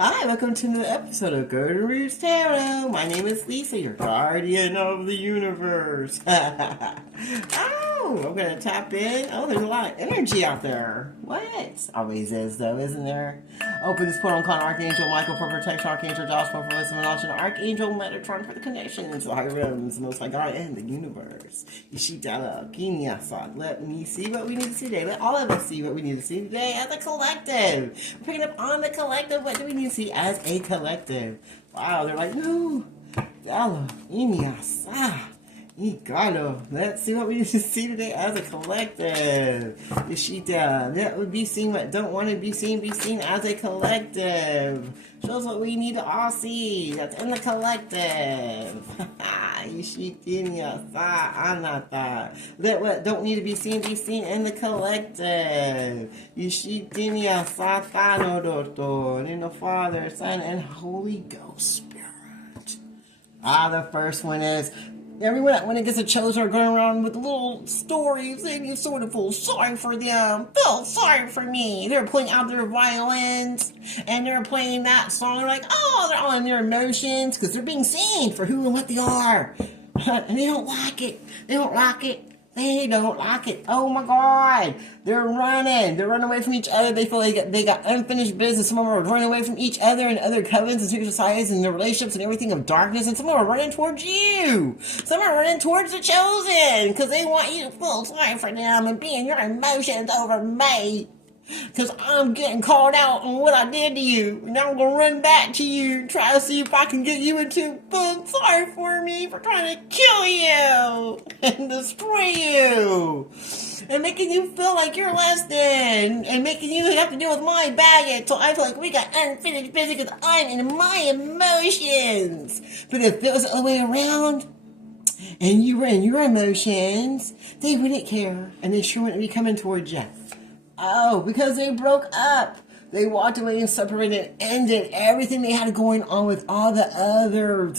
Hi, welcome to the episode of Golden Roots Tarot. My name is Lisa, your guardian of the universe. Oh, I'm going to tap in. Oh, there's a lot of energy out there. What? Always is, though, isn't there? Open this portal and call Archangel Michael for protection, Archangel Joshua for wisdom and knowledge, and Archangel Metatron for the connection into the higher realms, the most high God and the universe. Ishitala, Kinyasa. Let me see what we need to see today. Let all of us see what we need to see today as a collective. We're picking up on the collective. What do we need to see as a collective? Wow, they're like, no. Dala, Inyasa. Igalo. Let's see what we need to see today as a collective. Ishita. That would be seen what don't want to be seen as a collective. Shows what we need to all see. That's in the collective. Ishitinya sa anata. That what don't need to be seen in the collective. Ishitinya sa tanodoto. In the Father, Son, and Holy Ghost Spirit. The first one is everyone, when it gets a chosen, are going around with little stories, and you sort of feel sorry for them. Feel sorry for me. They're playing out their violins, and they're playing that song. Like, oh, they're all in their emotions because they're being seen for who and what they are, and they don't like it. They don't like it. They don't like it. Oh my God. They're running. They're running away from each other. They feel like they got unfinished business. Some of them are running away from each other and other covens and secret societies and their relationships and everything of darkness. And some of them are running towards you. Some are running towards the chosen because they want you to feel sorry for them and be in your emotions over me. Because I'm getting called out on what I did to you. And I'm going to run back to you and try to see if I can get you into feeling sorry for me for trying to kill you and destroy you. And making you feel like you're less than. And making you have to deal with my baggage. So I feel like we got unfinished business because I'm in my emotions. But if it was the other way around, and you were in your emotions, they wouldn't care. And they sure wouldn't be coming towards you. Oh, because they broke up. They walked away and separated and ended everything they had going on with all the other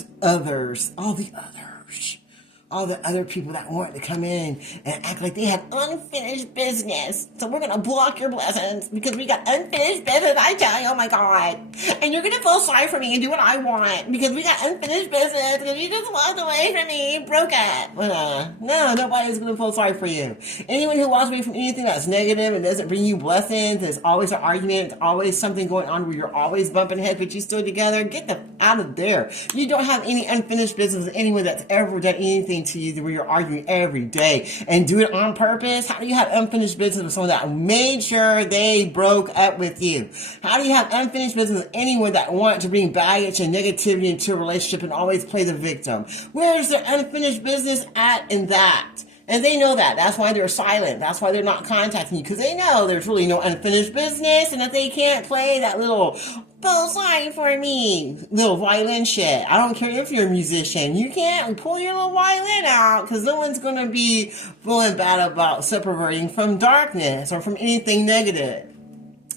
people that wanted to come in and act like they had unfinished business. So we're going to block your blessings because we got unfinished business, I tell you, oh my God. And you're going to feel sorry for me and do what I want because we got unfinished business because you just walked away from me, broke up. No, nobody's going to feel sorry for you. Anyone who walks away from anything that's negative and doesn't bring you blessings, there's always an argument, there's always something going on where you're always bumping heads, but you still together, get them out of there. You don't have any unfinished business with anyone that's ever done anything to you where you're arguing every day and do it on purpose. How do you have unfinished business with someone that made sure they broke up with you? How do you have unfinished business with anyone that wanted to bring baggage and negativity into a relationship and always play the victim? Where is their unfinished business at in that? And they know that. That's why they're silent. That's why they're not contacting you. Because they know there's really no unfinished business. And that they can't play that little, feel sorry for me, little violin shit. I don't care if you're a musician. You can't pull your little violin out. Because no one's going to be feeling bad about separating from darkness or from anything negative.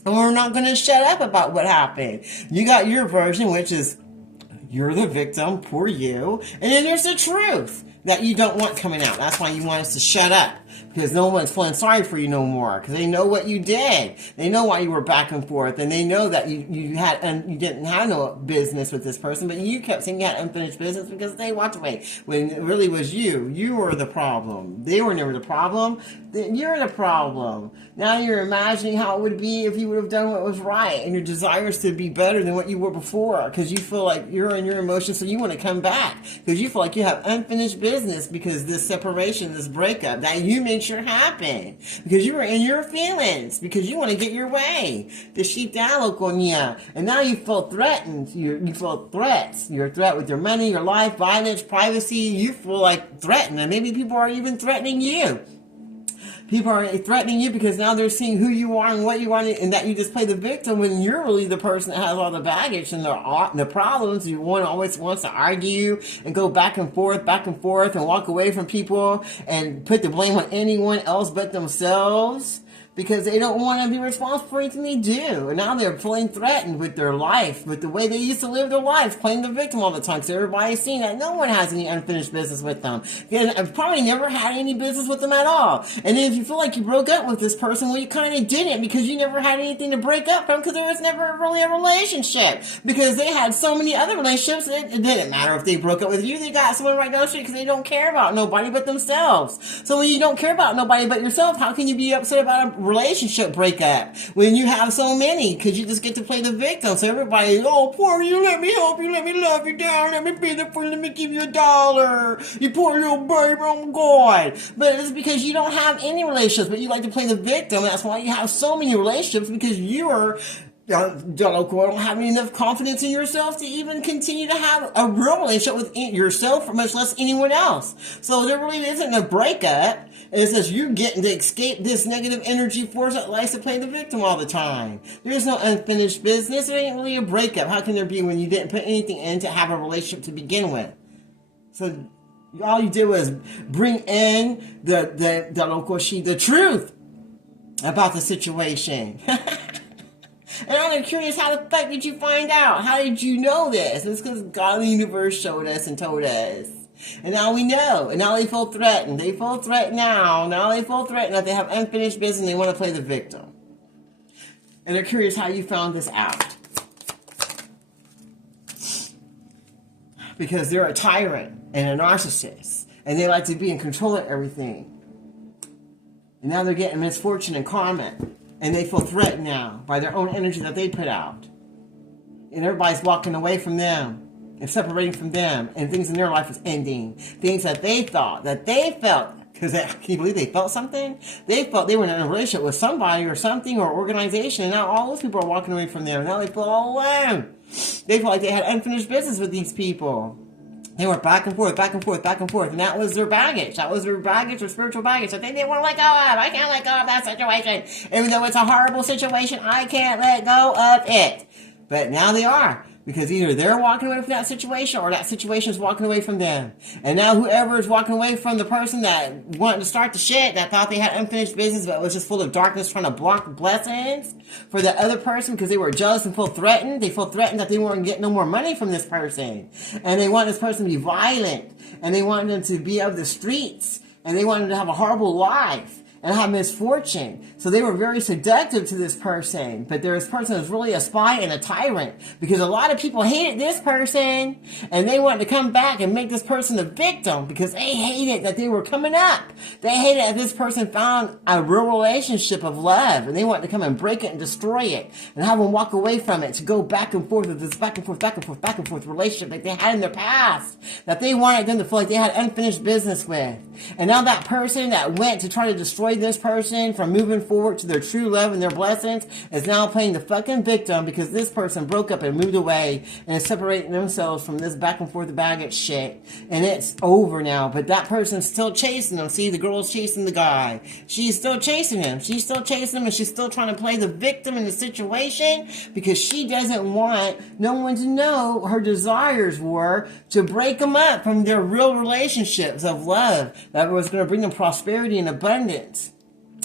And we're not going to shut up about what happened. You got your version, which is you're the victim, poor you. And then there's the truth that you don't want coming out. That's why you want us to shut up. Because no one's feeling sorry for you no more. Because they know what you did. They know why you were back and forth. And they know that you didn't have no business with this person. But you kept saying you had unfinished business because they walked away. When it really was you. You were the problem. They were never the problem. You're the problem. Now you're imagining how it would be if you would have done what was right. And your desires to be better than what you were before. Because you feel like you're in your emotions. So you want to come back. Because you feel like you have unfinished business. Because this separation, this breakup that you made sure happened. Because you were in your feelings. Because you want to get your way. The sheep konya. And now you feel threatened. You feel threats. You're a threat with your money, your life, violence, privacy. You feel like threatened. And maybe people are even threatening you. People are threatening you because now they're seeing who you are and what you are, and that you just play the victim when you're really the person that has all the baggage and the problems. One always wants to argue and go back and forth, and walk away from people and put the blame on anyone else but themselves. because they don't want to be responsible for anything they do. And now they're feeling threatened with their life, with the way they used to live their lives, playing the victim all the time. So everybody's seeing that no one has any unfinished business with them. And I've probably never had any business with them at all. And then if you feel like you broke up with this person, well, you kind of didn't, because you never had anything to break up from, because there was never really a relationship. Because they had so many other relationships, it didn't matter if they broke up with you. They got someone right down the street because they don't care about nobody but themselves. So when you don't care about nobody but yourself, how can you be upset about a relationship breakup when you have so many? Because you just get to play the victim. So everybody, oh, poor you, let me help you, let me love you down, let me be there for you, let me give you $1. You poor little baby, oh God. But it's because you don't have any relationships, but you like to play the victim. That's why you have so many relationships, because you are don't have enough confidence in yourself to even continue to have a real relationship with yourself, much less anyone else. So there really isn't a breakup. It's just you getting to escape this negative energy force that likes to play the victim all the time. There's no unfinished business. There ain't really a breakup. How can there be when you didn't put anything in to have a relationship to begin with? So all you did was bring in the truth about the situation. And I'm curious, how the fuck did you find out? How did you know this? It's because God in the universe showed us and told us. And now we know. And now they feel threatened. They feel threatened now. Now they feel threatened that they have unfinished business and they want to play the victim. And they're curious how you found this out. Because they're a tyrant and a narcissist. And they like to be in control of everything. And now they're getting misfortune and karma. And they feel threatened now by their own energy that they put out. And everybody's walking away from them and separating from them. And things in their life is ending. Things that they thought, that they felt. Because can you believe they felt something? They felt they were in a relationship with somebody or something or organization. And now all those people are walking away from them. Now they feel all alone. They felt like they had unfinished business with these people. They were back and forth, back and forth, back and forth. And that was their baggage. That was their baggage or spiritual baggage that they didn't want to let go of. I can't let go of that situation. Even though it's a horrible situation, I can't let go of it. But now they are. Because either they're walking away from that situation or that situation is walking away from them. And now whoever is walking away from the person that wanted to start the shit, that thought they had unfinished business but was just full of darkness trying to block blessings for the other person because they were jealous and feel threatened. They feel threatened that they weren't getting no more money from this person. And they want this person to be violent. And they want them to be of the streets. And they want them to have a horrible life and have misfortune. So they were very seductive to this person. But this person was really a spy and a tyrant. Because a lot of people hated this person. And they wanted to come back and make this person the victim. Because they hated that they were coming up. They hated that this person found a real relationship of love. And they wanted to come and break it and destroy it. And have them walk away from it. To go back and forth with this back and forth, back and forth, back and forth relationship that they had in their past. That they wanted them to feel like they had unfinished business with. And now that person that went to try to destroy this person from moving forward to their true love and their blessings is now playing the fucking victim because this person broke up and moved away and is separating themselves from this back and forth baggage shit. And it's over now. But that person's still chasing them. See, the girl's chasing the guy. She's still chasing him. She's still chasing him and she's still trying to play the victim in the situation because she doesn't want no one to know her desires were to break them up from their real relationships of love that was going to bring them prosperity and abundance.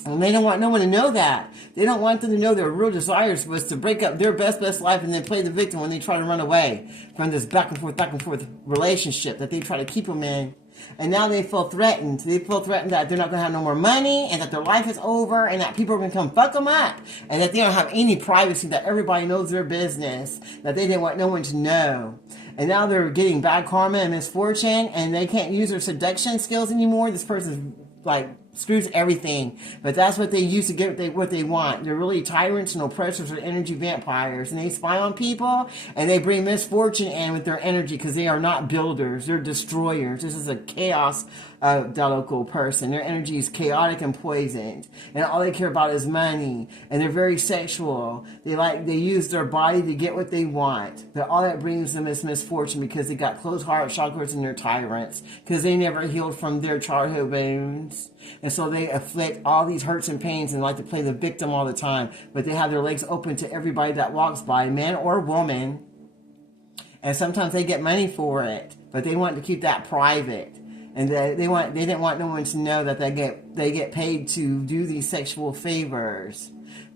And they don't want no one to know that. They don't want them to know their real desires was to break up their best life and then play the victim when they try to run away from this back and forth relationship that they try to keep them in. And now they feel threatened. They feel threatened that they're not going to have no more money and that their life is over and that people are going to come fuck them up and that they don't have any privacy, that everybody knows their business, that they didn't want no one to know. And now they're getting bad karma and misfortune and they can't use their seduction skills anymore. This person's like screws everything. But that's what they use to get what they want. They're really tyrants and oppressors or energy vampires. And they spy on people and they bring misfortune in with their energy because they are not builders. They're destroyers. This is a chaos Daloko person. Their energy is chaotic and poisoned. And all they care about is money. And they're very sexual. They use their body to get what they want. But all that brings them is misfortune because they got closed heart chakras and they're tyrants. Because they never healed from their childhood wounds. And so they afflict all these hurts and pains and like to play the victim all the time. But they have their legs open to everybody that walks by, man or woman. And sometimes they get money for it. But they want to keep that private. And they didn't want no one to know that they get paid to do these sexual favors.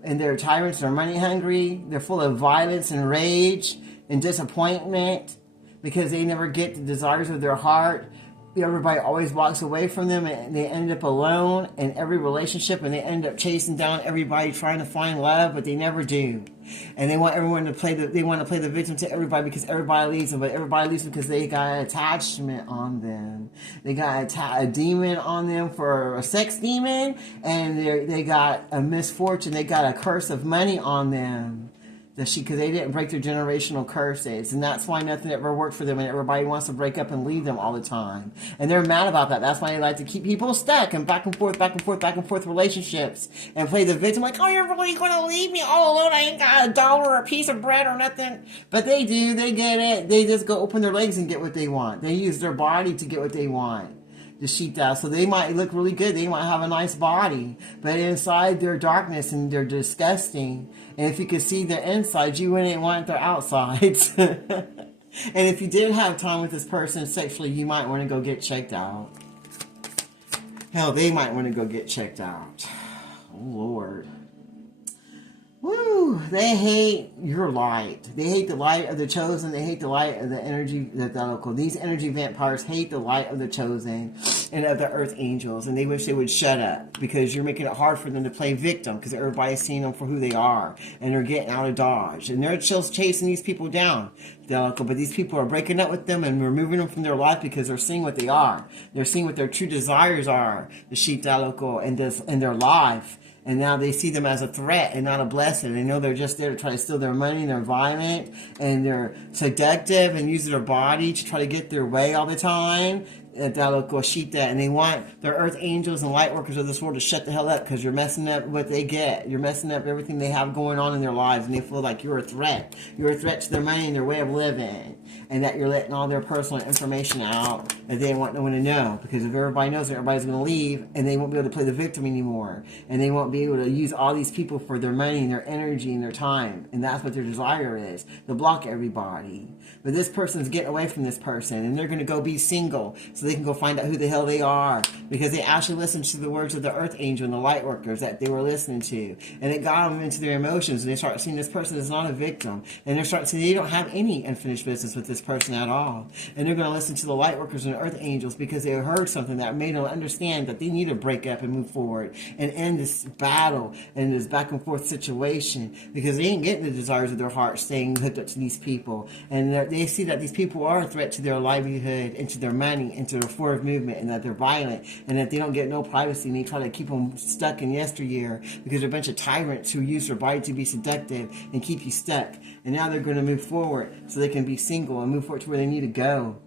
And they're tyrants, they're money hungry, they're full of violence and rage and disappointment because they never get the desires of their heart. Everybody always walks away from them and they end up alone in every relationship, and they end up chasing down everybody trying to find love, but they never do. And they want everyone to play the victim to everybody because everybody leaves them, but everybody leaves them because they got an attachment on them. They got a demon on them for a sex demon, and they got a misfortune. They got a curse of money on them. Because they didn't break their generational curses, and that's why nothing ever worked for them, and everybody wants to break up and leave them all the time, and they're mad about that. That's why they like to keep people stuck and back and forth relationships and play the victim, like, oh, you're really going to leave me all alone, I ain't got a dollar or a piece of bread or nothing. But they do, they get it. They just go open their legs and get what they want. They use their body to get what they want. The sheepdog. So they might look really good. They might have a nice body, but inside they're darkness and they're disgusting. And if you could see their insides, you wouldn't want their outsides. And if you did have time with this person sexually, you might want to go get checked out. Hell, they might want to go get checked out. Oh, Lord. Woo! They hate your light. They hate the light of the chosen. They hate the light of the energy that these energy vampires hate the light of the chosen and of the earth angels, and they wish they would shut up because you're making it hard for them to play victim because everybody's seeing them for who they are, and they're getting out of dodge, and they're just chasing these people down. But these people are breaking up with them and removing them from their life because they're seeing what they are. They're seeing what their true desires are, the sheep and their life. And now they see them as a threat and not a blessing. They know they're just there to try to steal their money, and they're violent, and they're seductive, and use their body to try to get their way all the time. And they want their earth angels and light workers of this world to shut the hell up because you're messing up what they get. You're messing up everything they have going on in their lives, and they feel like you're a threat. You're a threat to their money and their way of living, and that you're letting all their personal information out that they don't want no one to know, because if everybody knows, everybody's going to leave, and they won't be able to play the victim anymore, and they won't be able to use all these people for their money and their energy and their time, and that's what their desire is, to block everybody. But this person's getting away from this person, and they're going to go be single so they can go find out who the hell they are, because they actually listened to the words of the earth angel and the light workers that they were listening to, and it got them into their emotions, and they start seeing this person as not a victim, and they're starting to see they don't have any unfinished business with this person at all, and they're going to listen to the light workers and the earth angels because they heard something that made them understand that they need to break up and move forward and end this battle and this back and forth situation, because they ain't getting the desires of their heart staying hooked up to these people, and they see that these people are a threat to their livelihood and to their money and to their forward movement, and that they're violent, and that they don't get no privacy, and they try to keep them stuck in yesteryear because they're a bunch of tyrants who use their body to be seductive and keep you stuck. And now they're going to move forward so they can be single and move forward to where they need to go.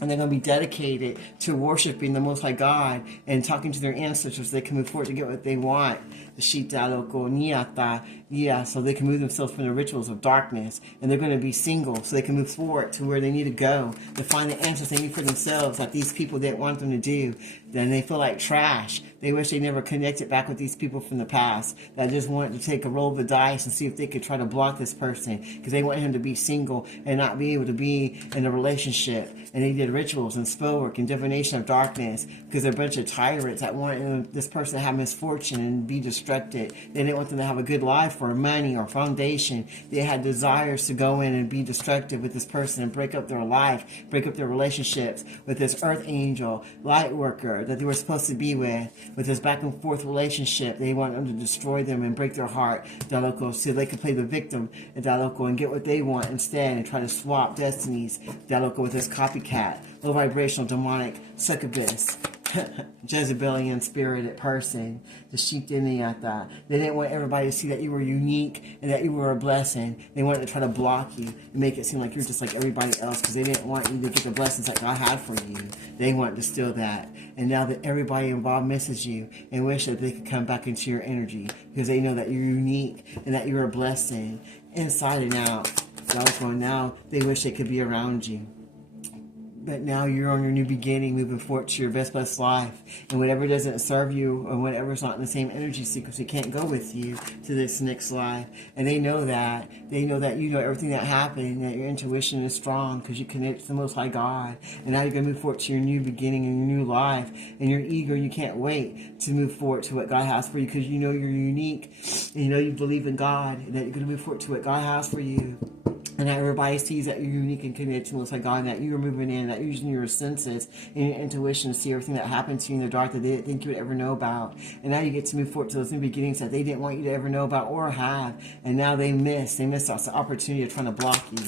And they're going to be dedicated to worshiping the Most High God and talking to their ancestors so they can move forward to get what they want. The Shita Loko Niata, so they can move themselves from the rituals of darkness. And they're going to be single so they can move forward to where they need to go to find the answers they need for themselves that these people didn't want them to do. Then they feel like trash. They wish they never connected back with these people from the past that just wanted to take a roll of the dice and see if they could try to block this person because they want him to be single and not be able to be in a relationship. And they did rituals and spell work and divination of darkness because they're a bunch of tyrants that wanted this person to have misfortune and be destructed. They didn't want them to have a good life or money or foundation. They had desires to go in and be destructive with this person and break up their life, break up their relationships with this earth angel, light worker that they were supposed to be with this back and forth relationship. They want them to destroy them and break their heart, Daloko, so they can play the victim, Daloko, and get what they want instead and try to swap destinies, Daloko, with this copycat, low vibrational, demonic, succubus, Jezebelian spirited person, the Shitiniata. They didn't want everybody to see that you were unique and that you were a blessing. They wanted to try to block you and make it seem like you're just like everybody else because they didn't want you to get the blessings that God had for you. They wanted to steal that. And now that everybody involved misses you and wish that they could come back into your energy because they know that you're unique and that you're a blessing inside and out. So now they wish they could be around you. But now you're on your new beginning, moving forward to your best life. And whatever doesn't serve you, or whatever's not in the same energy sequence, it can't go with you to this next life. And they know that. They know that you know everything that happened, that your intuition is strong because you connect to the Most High God. And now you're going to move forward to your new beginning and your new life. And you're eager, you can't wait to move forward to what God has for you because you know you're unique. And you know you believe in God. And that you're going to move forward to what God has for you. And that everybody sees that you're unique and connected to the Most High God, and that you're moving in, that you're using your senses and your intuition to see everything that happened to you in the dark that they didn't think you would ever know about. And now you get to move forward to those new beginnings that they didn't want you to ever know about or have. And now they missed the opportunity of trying to block you.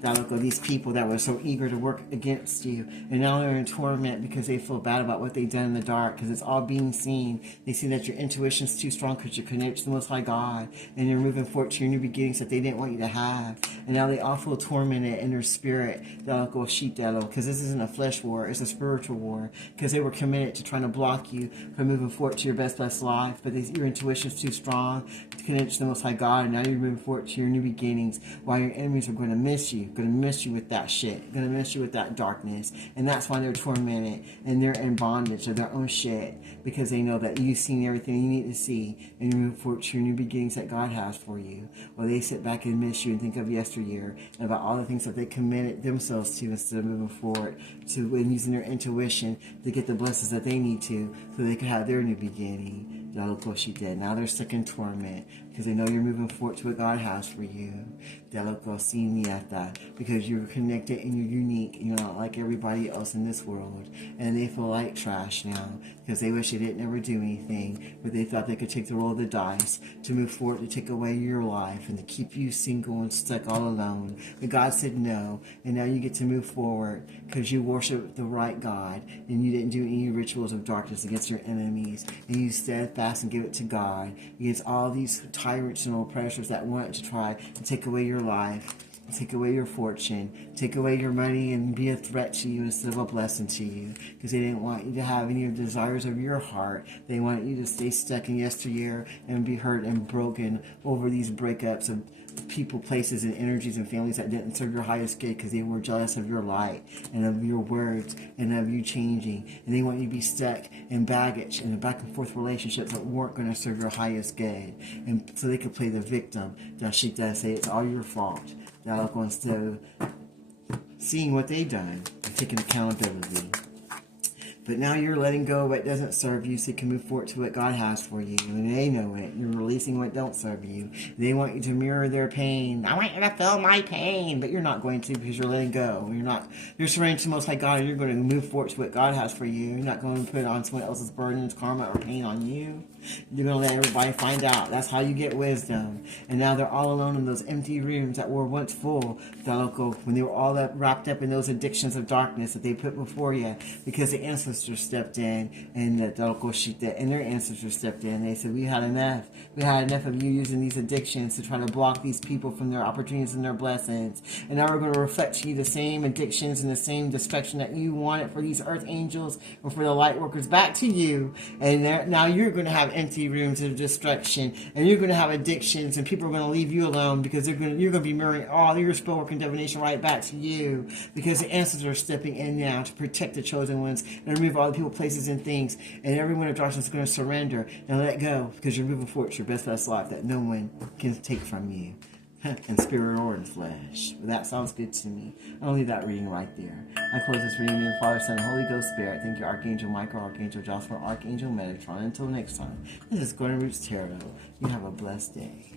That look at these people that were so eager to work against you. And now they're in torment because they feel bad about what they've done in the dark because it's all being seen. They see that your intuition's too strong because you're connected to the Most High God. And you're moving forward to your new beginnings that they didn't want you to have. And now they all feel tormented in their spirit. Because this isn't a flesh war, it's a spiritual war. Because they were committed to trying to block you from moving forward to your best life. But your intuition's too strong to connect to the Most High God. And now you're moving forward to your new beginnings while your enemies are going to miss you. Going to miss you with that shit. Going to miss you with that darkness. And that's why they're tormented. And they're in bondage of their own shit. Because they know that you've seen everything you need to see. And you move forward to your new beginnings that God has for you. While they sit back and miss you and think of yesteryear. And about all the things that they committed themselves to instead of moving forward to and using their intuition to get the blessings that they need to so they can have their new beginning. Now they're stuck in torment because they know you're moving forward to what God has for you. Because you're connected and you're unique and you're not like everybody else in this world. And they feel like trash now because they wish they didn't ever do anything, but they thought they could take the roll of the dice to move forward to take away your life and to keep you single and stuck all alone. But God said no, and now you get to move forward because you worship the right God and you didn't do any rituals of darkness against your enemies, and you steadfast and give it to God against all these tyrants and oppressors that want to try to take away your life, take away your fortune, take away your money and be a threat to you instead of a blessing to you, because they didn't want you to have any of the desires of your heart. They wanted you to stay stuck in yesteryear and be hurt and broken over these breakups of people, places, and energies and families that didn't serve your highest good because they were jealous of your light and of your words and of you changing. And they want you to be stuck in baggage and in back and forth relationships that weren't going to serve your highest good. And so they could play the victim. That she does say it's all your fault. Now instead of seeing what they've done and taking accountability. But now you're letting go of what doesn't serve you so you can move forward to what God has for you. And they know it. You're releasing what don't serve you. They want you to mirror their pain. I want you to feel my pain. But you're not going to because you're letting go. You're surrendering to the Most High God, and you're going to move forward to what God has for you. You're not going to put it on someone else's burdens, karma, or pain on you. You're going to let everybody find out. That's how you get wisdom. And now they're all alone in those empty rooms that were once full. When they were all wrapped up in those addictions of darkness that they put before you, because the ancestors stepped in, and their ancestors stepped in. They said, we had enough. We had enough of you using these addictions to try to block these people from their opportunities and their blessings. And now we're going to reflect to you the same addictions and the same destruction that you wanted for these earth angels or for the light workers back to you. And now you're going to have empty rooms of destruction, and you're going to have addictions, and people are going to leave you alone because you're going to be mirroring all your spell work and divination right back to you, because the ancestors are stepping in now to protect the chosen ones and remove all the people, places, and things, and everyone of darkness is going to surrender and let go because you're moving forward to your best life that no one can take from you. In spirit or in flesh. But that sounds good to me. I'll leave that reading right there. I close this reading in the Father, Son, and Holy Ghost Spirit. Thank you, Archangel Michael, Archangel Joshua, Archangel Metatron. Until next time, this is Golden Roots Tarot. You have a blessed day.